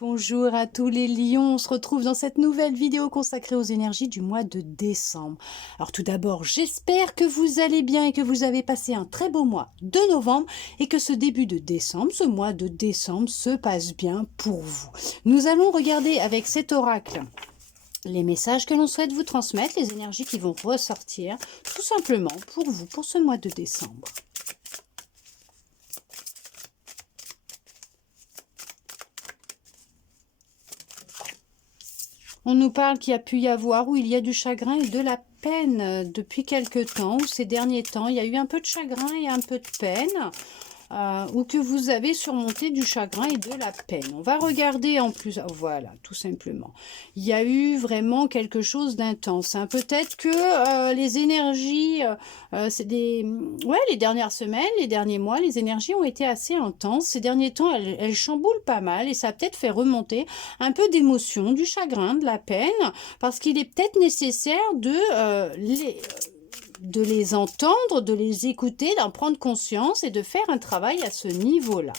Bonjour à tous les lions, on se retrouve dans cette nouvelle vidéo consacrée aux énergies du mois de décembre. Alors tout d'abord, j'espère que vous allez bien et que vous avez passé un très beau mois de novembre et que ce début de décembre, ce mois de décembre se passe bien pour vous. Nous allons regarder avec cet oracle les messages que l'on souhaite vous transmettre, les énergies qui vont ressortir tout simplement pour vous pour ce mois de décembre. On nous parle qu'il y a pu y avoir, où il y a du chagrin et de la peine depuis quelque temps, ou ces derniers temps, il y a eu un peu de chagrin et un peu de peine, ou que vous avez surmonté du chagrin et de la peine. On va regarder en plus, voilà, tout simplement. Il y a eu vraiment quelque chose d'intense. Hein. Peut-être que les énergies, c'est des... Ouais, les dernières semaines, les derniers mois, les énergies ont été assez intenses. Ces derniers temps, elles chamboulent pas mal et ça a peut-être fait remonter un peu d'émotion, du chagrin, de la peine, parce qu'il est peut-être nécessaire de les entendre, de les écouter, d'en prendre conscience et de faire un travail à ce niveau-là.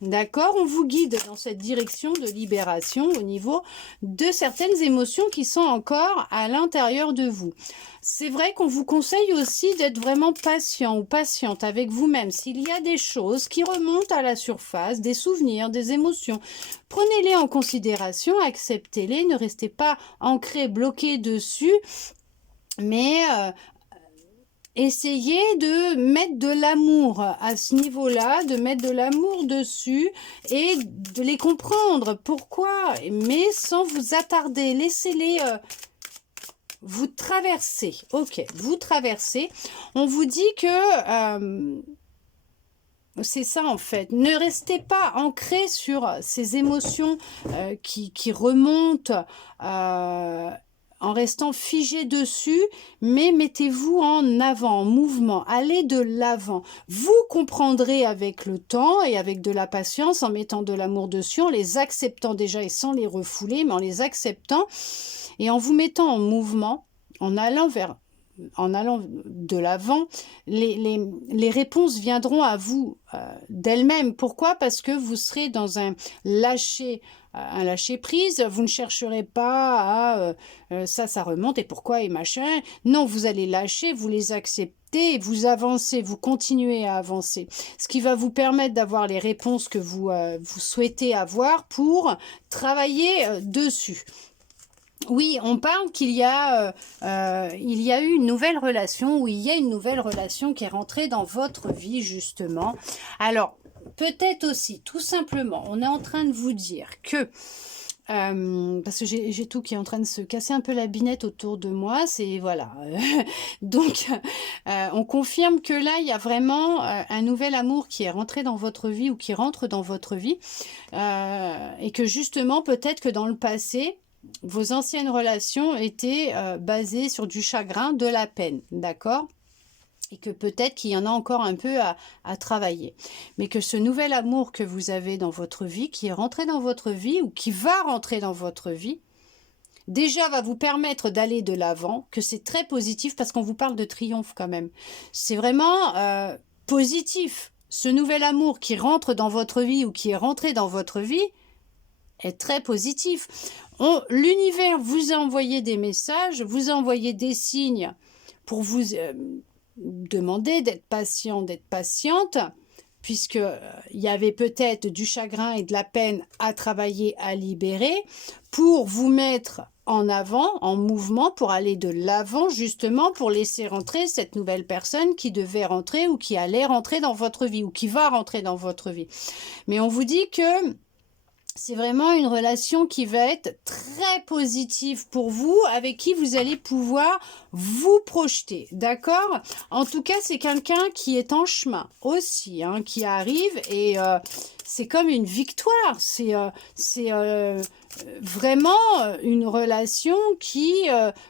D'accord? On vous guide dans cette direction de libération au niveau de certaines émotions qui sont encore à l'intérieur de vous. C'est vrai qu'on vous conseille aussi d'être vraiment patient ou patiente avec vous-même. S'il y a des choses qui remontent à la surface, des souvenirs, des émotions, prenez-les en considération, acceptez-les, ne restez pas ancré, bloqué dessus, mais essayez de mettre de l'amour à ce niveau-là, de mettre de l'amour dessus et de les comprendre. Pourquoi? Mais sans vous attarder. Laissez-les vous traverser. Ok, vous traversez. On vous dit que... c'est ça en fait. Ne restez pas ancré sur ces émotions qui remontent en restant figé dessus, mais mettez-vous en avant, en mouvement, allez de l'avant. Vous comprendrez avec le temps et avec de la patience, en mettant de l'amour dessus, en les acceptant déjà et sans les refouler, mais en les acceptant et en vous mettant en mouvement, en allant de l'avant, les réponses viendront à vous d'elles-mêmes. Pourquoi? Parce que vous serez dans un lâcher prise, vous ne chercherez pas à ça remonte et pourquoi et machin. Non, vous allez lâcher, vous les acceptez, vous avancez, vous continuez à avancer. Ce qui va vous permettre d'avoir les réponses que vous souhaitez avoir pour travailler dessus. Oui, on parle qu'il y a, il y a eu une nouvelle relation, ou il y a une nouvelle relation qui est rentrée dans votre vie, justement. Alors, peut-être aussi, tout simplement, on est en train de vous dire que, parce que j'ai tout qui est en train de se casser un peu la binette autour de moi, c'est, voilà. Donc, on confirme que là, il y a vraiment un nouvel amour qui est rentré dans votre vie, ou qui rentre dans votre vie, et que justement, peut-être que dans le passé, vos anciennes relations étaient basées sur du chagrin, de la peine, d'accord? Et que peut-être qu'il y en a encore un peu à travailler. Mais que ce nouvel amour que vous avez dans votre vie, qui est rentré dans votre vie ou qui va rentrer dans votre vie, déjà va vous permettre d'aller de l'avant, que c'est très positif parce qu'on vous parle de triomphe quand même. C'est vraiment positif. Ce nouvel amour qui rentre dans votre vie ou qui est rentré dans votre vie est très positif. L'univers vous a envoyé des messages, vous a envoyé des signes pour vous demander d'être patient, d'être patiente, puisque il y avait peut-être du chagrin et de la peine à travailler, à libérer, pour vous mettre en avant, en mouvement, pour aller de l'avant, justement, pour laisser rentrer cette nouvelle personne qui devait rentrer ou qui allait rentrer dans votre vie ou qui va rentrer dans votre vie. Mais on vous dit que c'est vraiment une relation qui va être très positive pour vous, avec qui vous allez pouvoir vous projeter, d'accord? En tout cas, c'est quelqu'un qui est en chemin aussi, hein, qui arrive et c'est comme une victoire. C'est vraiment une relation qui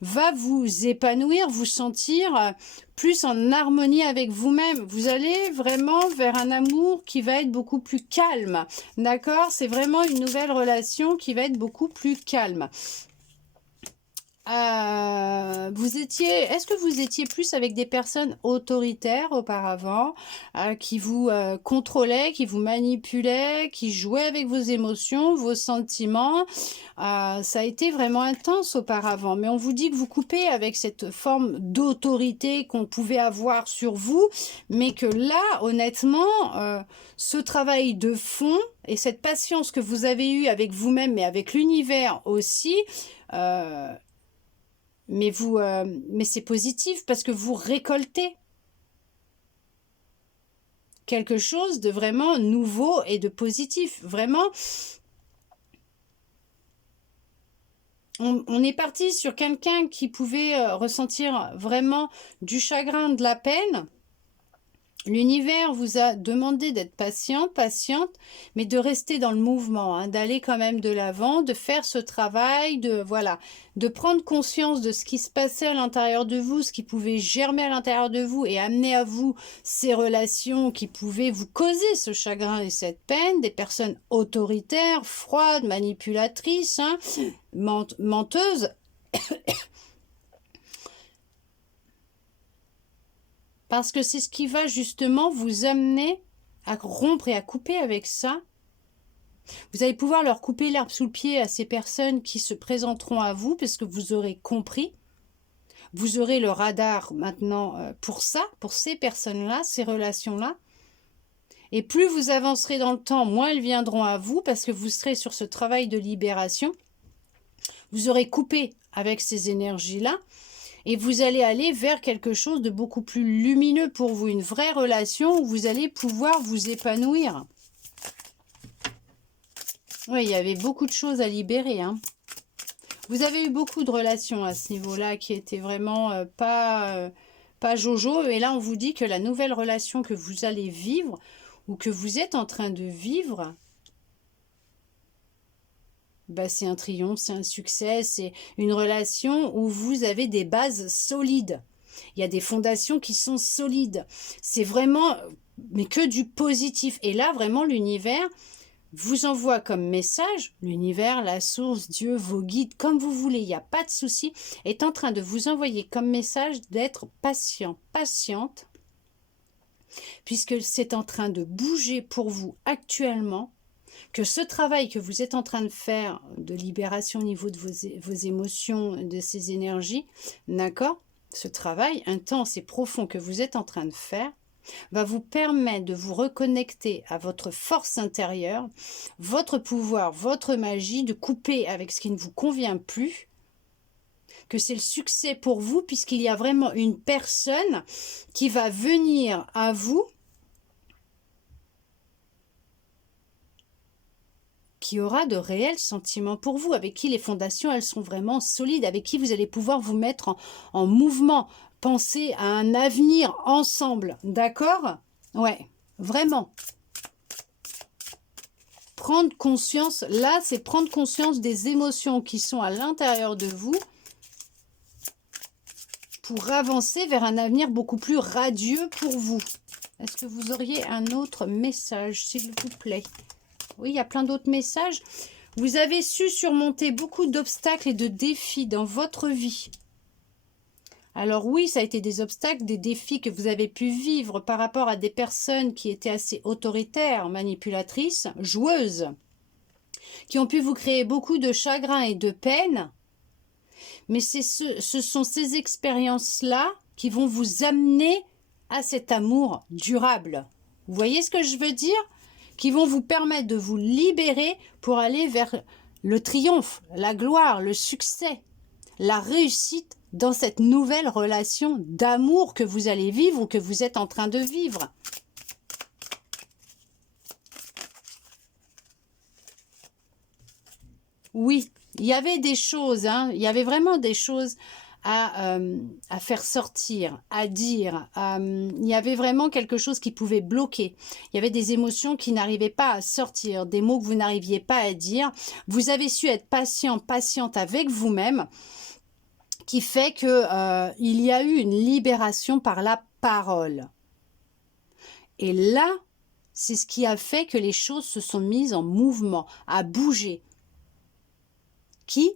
va vous épanouir, vous sentir plus en harmonie avec vous-même. Vous allez vraiment vers un amour qui va être beaucoup plus calme, d'accord? C'est vraiment une nouvelle relation qui va être beaucoup plus calme. est-ce que vous étiez plus avec des personnes autoritaires auparavant, qui vous contrôlaient, qui vous manipulaient, qui jouaient avec vos émotions, vos sentiments? Ça a été vraiment intense auparavant, mais on vous dit que vous coupez avec cette forme d'autorité qu'on pouvait avoir sur vous, mais que là, honnêtement, ce travail de fond et cette patience que vous avez eue avec vous-même, mais avec l'univers aussi, mais c'est positif parce que vous récoltez quelque chose de vraiment nouveau et de positif. Vraiment, on est parti sur quelqu'un qui pouvait ressentir vraiment du chagrin, de la peine. L'univers vous a demandé d'être patient, patiente, mais de rester dans le mouvement, hein, d'aller quand même de l'avant, de faire ce travail, voilà, de prendre conscience de ce qui se passait à l'intérieur de vous, ce qui pouvait germer à l'intérieur de vous et amener à vous ces relations qui pouvaient vous causer ce chagrin et cette peine, des personnes autoritaires, froides, manipulatrices, hein, menteuses. Parce que c'est ce qui va justement vous amener à rompre et à couper avec ça. Vous allez pouvoir leur couper l'herbe sous le pied à ces personnes qui se présenteront à vous parce que vous aurez compris. Vous aurez le radar maintenant pour ça, pour ces personnes-là, ces relations-là. Et plus vous avancerez dans le temps, moins elles viendront à vous parce que vous serez sur ce travail de libération. Vous aurez coupé avec ces énergies-là. Et vous allez aller vers quelque chose de beaucoup plus lumineux pour vous, une vraie relation où vous allez pouvoir vous épanouir. Oui, il y avait beaucoup de choses à libérer, hein. Vous avez eu beaucoup de relations à ce niveau-là qui étaient vraiment pas jojo. Et là, on vous dit que la nouvelle relation que vous allez vivre ou que vous êtes en train de vivre, bah, c'est un triomphe, c'est un succès, c'est une relation où vous avez des bases solides. Il y a des fondations qui sont solides. C'est vraiment, mais que du positif. Et là, vraiment, l'univers vous envoie comme message, l'univers, la source, Dieu, vos guides, comme vous voulez, il n'y a pas de souci, est en train de vous envoyer comme message d'être patient, patiente, puisque c'est en train de bouger pour vous actuellement, que ce travail que vous êtes en train de faire de libération au niveau de vos émotions, de ces énergies, d'accord, ce travail intense et profond que vous êtes en train de faire va vous permettre de vous reconnecter à votre force intérieure, votre pouvoir, votre magie, de couper avec ce qui ne vous convient plus, que c'est le succès pour vous puisqu'il y a vraiment une personne qui va venir à vous qui aura de réels sentiments pour vous, avec qui les fondations, elles sont vraiment solides, avec qui vous allez pouvoir vous mettre en mouvement, penser à un avenir ensemble, d'accord? Ouais, vraiment. Prendre conscience, là, c'est prendre conscience des émotions qui sont à l'intérieur de vous pour avancer vers un avenir beaucoup plus radieux pour vous. Est-ce que vous auriez un autre message, s'il vous plaît? Oui, il y a plein d'autres messages. Vous avez su surmonter beaucoup d'obstacles et de défis dans votre vie. Alors oui, ça a été des obstacles, des défis que vous avez pu vivre par rapport à des personnes qui étaient assez autoritaires, manipulatrices, joueuses, qui ont pu vous créer beaucoup de chagrin et de peine. Mais ce sont ces expériences-là qui vont vous amener à cet amour durable. Vous voyez ce que je veux dire ? Qui vont vous permettre de vous libérer pour aller vers le triomphe, la gloire, le succès, la réussite dans cette nouvelle relation d'amour que vous allez vivre ou que vous êtes en train de vivre. Oui, il y avait des choses, hein, il y avait vraiment des choses à faire sortir, à dire. Il y avait vraiment quelque chose qui pouvait bloquer. Il y avait des émotions qui n'arrivaient pas à sortir, des mots que vous n'arriviez pas à dire. Vous avez su être patient, patiente avec vous-même, qui fait que il y a eu une libération par la parole. Et là, c'est ce qui a fait que les choses se sont mises en mouvement, à bouger. Qui ?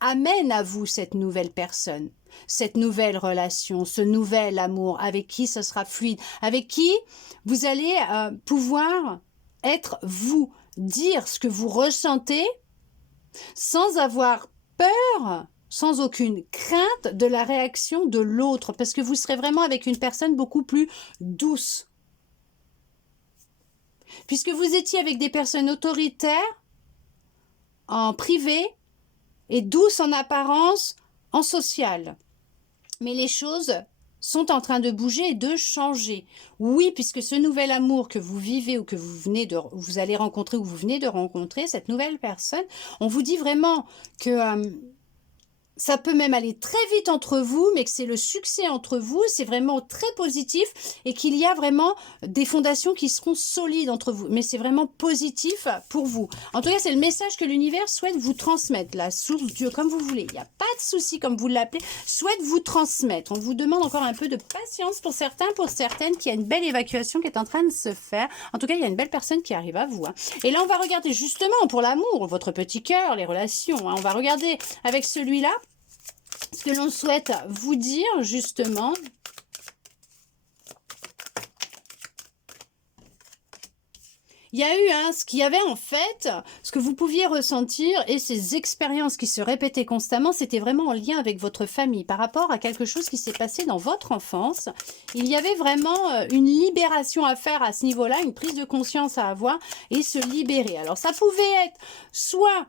amène à vous cette nouvelle personne, cette nouvelle relation, ce nouvel amour avec qui ce sera fluide, avec qui vous allez pouvoir être vous, dire ce que vous ressentez sans avoir peur, sans aucune crainte de la réaction de l'autre, parce que vous serez vraiment avec une personne beaucoup plus douce. Puisque vous étiez avec des personnes autoritaires, en privé, et douces en apparence, en social. Mais les choses sont en train de bouger et de changer. Oui, puisque ce nouvel amour que vous vivez ou que vous allez rencontrer ou vous venez de rencontrer, cette nouvelle personne, on vous dit vraiment que ça peut même aller très vite entre vous, mais que c'est le succès entre vous, c'est vraiment très positif et qu'il y a vraiment des fondations qui seront solides entre vous. Mais c'est vraiment positif pour vous. En tout cas, c'est le message que l'univers souhaite vous transmettre. La source, Dieu, comme vous voulez. Il n'y a pas de souci, comme vous l'appelez, souhaite vous transmettre. On vous demande encore un peu de patience pour certains, pour certaines, qu'il y a une belle évacuation qui est en train de se faire. En tout cas, il y a une belle personne qui arrive à vous. Hein. Et là, on va regarder justement pour l'amour, votre petit cœur, les relations. Hein. On va regarder avec celui-là ce que l'on souhaite vous dire justement. Il y a eu ce qu'il y avait en fait, ce que vous pouviez ressentir et ces expériences qui se répétaient constamment, c'était vraiment en lien avec votre famille par rapport à quelque chose qui s'est passé dans votre enfance. Il y avait vraiment une libération à faire à ce niveau-là, une prise de conscience à avoir et se libérer. Alors ça pouvait être soit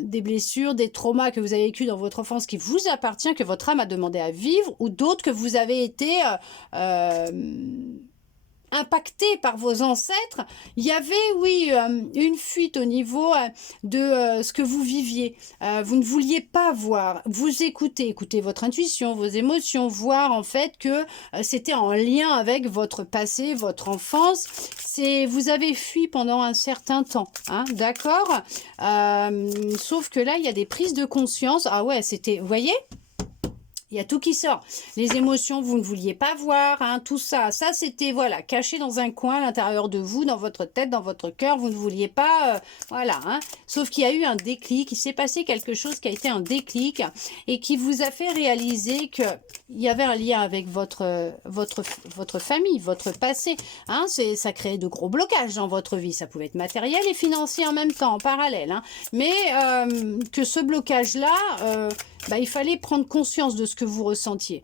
des blessures, des traumas que vous avez vécu dans votre enfance qui vous appartient, que votre âme a demandé à vivre, ou d'autres que vous avez été impacté par vos ancêtres. Il y avait, oui, une fuite au niveau de ce que vous viviez. Vous ne vouliez pas voir, vous écouter votre intuition, vos émotions, voir en fait que c'était en lien avec votre passé, votre enfance. Vous avez fui pendant un certain temps, hein, d'accord. Sauf que là, il y a des prises de conscience. Ah ouais, c'était, vous voyez ? Il y a tout qui sort. Les émotions, vous ne vouliez pas voir, hein, tout ça. Ça, c'était, voilà, caché dans un coin à l'intérieur de vous, dans votre tête, dans votre cœur. Vous ne vouliez pas, voilà. Hein. Sauf qu'il y a eu un déclic. Il s'est passé quelque chose qui a été un déclic et qui vous a fait réaliser qu'il y avait un lien avec votre famille, votre passé. Hein. Ça créait de gros blocages dans votre vie. Ça pouvait être matériel et financier en même temps, en parallèle. Hein. Mais que ce blocage-là... il fallait prendre conscience de ce que vous ressentiez,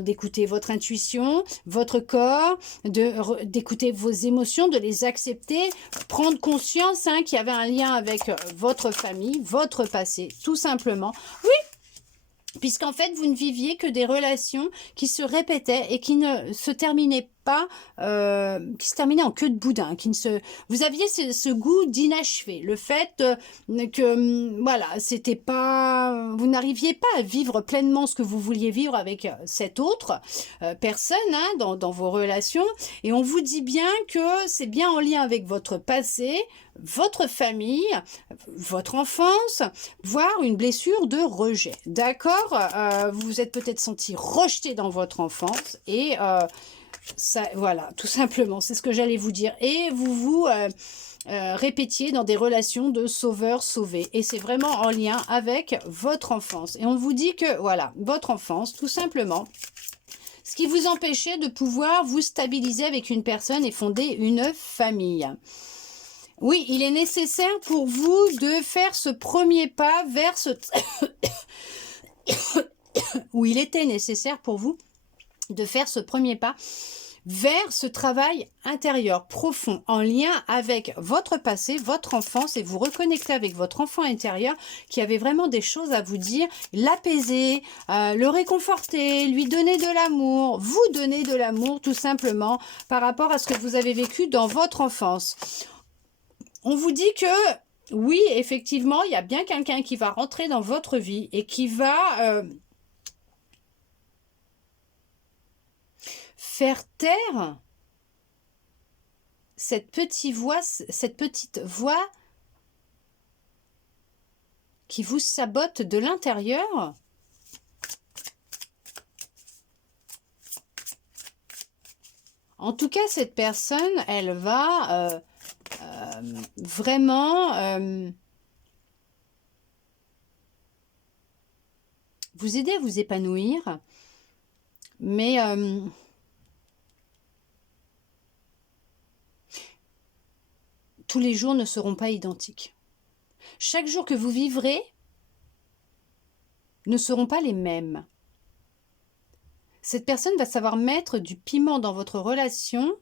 d'écouter votre intuition, votre corps, d'écouter vos émotions, de les accepter, prendre conscience qu'il y avait un lien avec votre famille, votre passé, tout simplement. Oui, puisqu'en fait, vous ne viviez que des relations qui se répétaient et qui ne se terminaient pas, qui se terminaient en queue de boudin, vous aviez ce goût d'inachevé, le fait que, voilà, c'était pas, vous n'arriviez pas à vivre pleinement ce que vous vouliez vivre avec cette autre personne, hein, dans vos relations, et on vous dit bien que c'est bien en lien avec votre passé, votre famille, votre enfance, voire une blessure de rejet. D'accord, vous vous êtes peut-être senti rejeté dans votre enfance et ça, voilà, tout simplement, c'est ce que j'allais vous dire. Et vous répétiez dans des relations de sauveur-sauvé. Et c'est vraiment en lien avec votre enfance. Et on vous dit que, voilà, votre enfance, tout simplement, ce qui vous empêchait de pouvoir vous stabiliser avec une personne et fonder une famille. Oui, il est nécessaire pour vous de faire ce premier pas vers ce... où il était nécessaire pour vous de faire ce premier pas vers ce travail intérieur profond en lien avec votre passé, votre enfance et vous reconnecter avec votre enfant intérieur qui avait vraiment des choses à vous dire, l'apaiser, le réconforter, lui donner de l'amour, vous donner de l'amour tout simplement par rapport à ce que vous avez vécu dans votre enfance. On vous dit que oui, effectivement, il y a bien quelqu'un qui va rentrer dans votre vie et qui va faire taire cette petite voix qui vous sabote de l'intérieur. En tout cas, cette personne, elle va vraiment vous aider à vous épanouir. Mais tous les jours ne seront pas identiques. Chaque jour que vous vivrez ne seront pas les mêmes. Cette personne va savoir mettre du piment dans votre relation.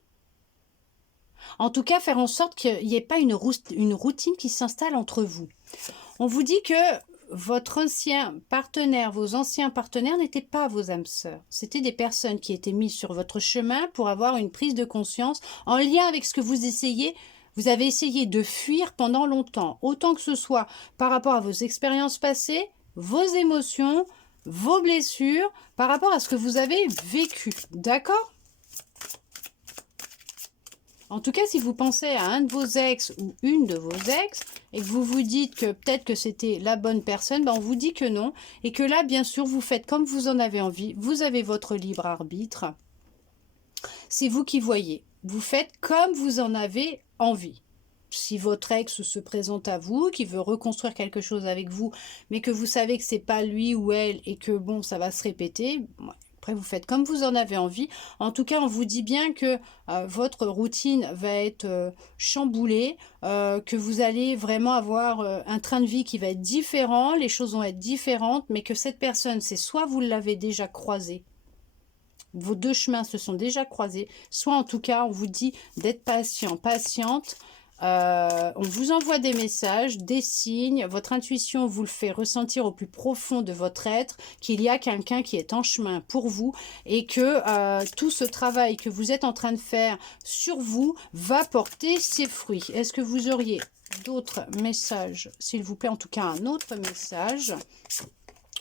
En tout cas, faire en sorte qu'il n'y ait pas une routine qui s'installe entre vous. On vous dit que votre ancien partenaire, vos anciens partenaires n'étaient pas vos âmes sœurs. C'était des personnes qui étaient mises sur votre chemin pour avoir une prise de conscience en lien avec ce que vous avez essayé de fuir pendant longtemps. Autant que ce soit par rapport à vos expériences passées, vos émotions, vos blessures, par rapport à ce que vous avez vécu. D'accord ? En tout cas, si vous pensez à un de vos ex ou une de vos ex et que vous vous dites que peut-être que c'était la bonne personne, ben on vous dit que non. Et que là, bien sûr, vous faites comme vous en avez envie. Vous avez votre libre arbitre. C'est vous qui voyez. Vous faites comme vous en avez envie. Si votre ex se présente à vous, qui veut reconstruire quelque chose avec vous, mais que vous savez que c'est pas lui ou elle et que bon, ça va se répéter... Après, vous faites comme vous en avez envie. En tout cas, on vous dit bien que votre routine va être chamboulée, que vous allez vraiment avoir un train de vie qui va être différent, les choses vont être différentes, mais que cette personne, c'est soit vous l'avez déjà croisée, vos deux chemins se sont déjà croisés, soit en tout cas, on vous dit d'être patient, patiente. On vous envoie des messages, des signes, votre intuition vous le fait ressentir au plus profond de votre être, qu'il y a quelqu'un qui est en chemin pour vous et que tout ce travail que vous êtes en train de faire sur vous va porter ses fruits. Est-ce que vous auriez d'autres messages, s'il vous plaît, en tout cas un autre message?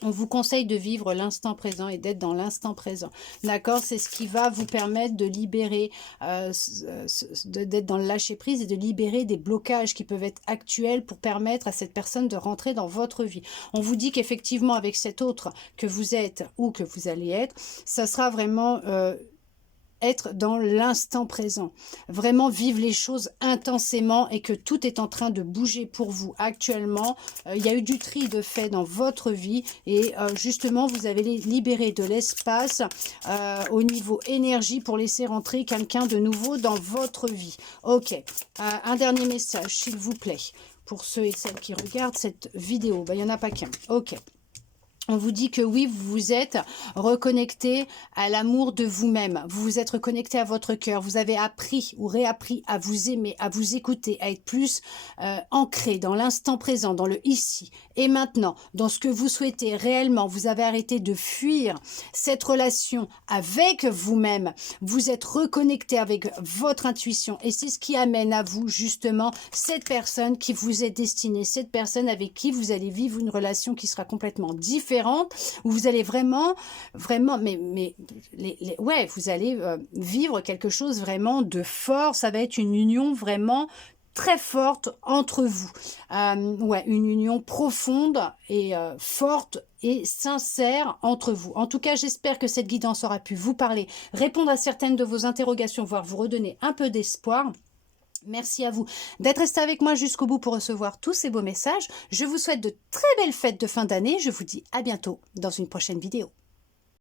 On vous conseille de vivre l'instant présent et d'être dans l'instant présent. D'accord? C'est ce qui va vous permettre de libérer, d'être dans le lâcher-prise et de libérer des blocages qui peuvent être actuels pour permettre à cette personne de rentrer dans votre vie. On vous dit qu'effectivement, avec cet autre que vous êtes ou que vous allez être, ça sera vraiment... être dans l'instant présent, vraiment vivre les choses intensément et que tout est en train de bouger pour vous actuellement. Il y a eu du tri de fait dans votre vie et justement vous avez libéré de l'espace au niveau énergie pour laisser rentrer quelqu'un de nouveau dans votre vie. Ok, un dernier message s'il vous plaît pour ceux et celles qui regardent cette vidéo. Ben, il n'y en a pas qu'un. Ok. On vous dit que oui, vous vous êtes reconnecté à l'amour de vous-même. Vous vous êtes reconnecté à votre cœur. Vous avez appris ou réappris à vous aimer, à vous écouter, à être plus ancré dans l'instant présent, dans le ici et maintenant, dans ce que vous souhaitez réellement. Vous avez arrêté de fuir cette relation avec vous-même. Vous êtes reconnecté avec votre intuition et c'est ce qui amène à vous justement cette personne qui vous est destinée, cette personne avec qui vous allez vivre une relation qui sera complètement différente, où vous allez vraiment, ouais, vous allez vivre quelque chose vraiment de fort. Ça va être une union vraiment très forte entre vous. Ouais, une union profonde et forte et sincère entre vous. En tout cas, j'espère que cette guidance aura pu vous parler, répondre à certaines de vos interrogations, voire vous redonner un peu d'espoir. Merci à vous d'être resté avec moi jusqu'au bout pour recevoir tous ces beaux messages. Je vous souhaite de très belles fêtes de fin d'année. Je vous dis à bientôt dans une prochaine vidéo.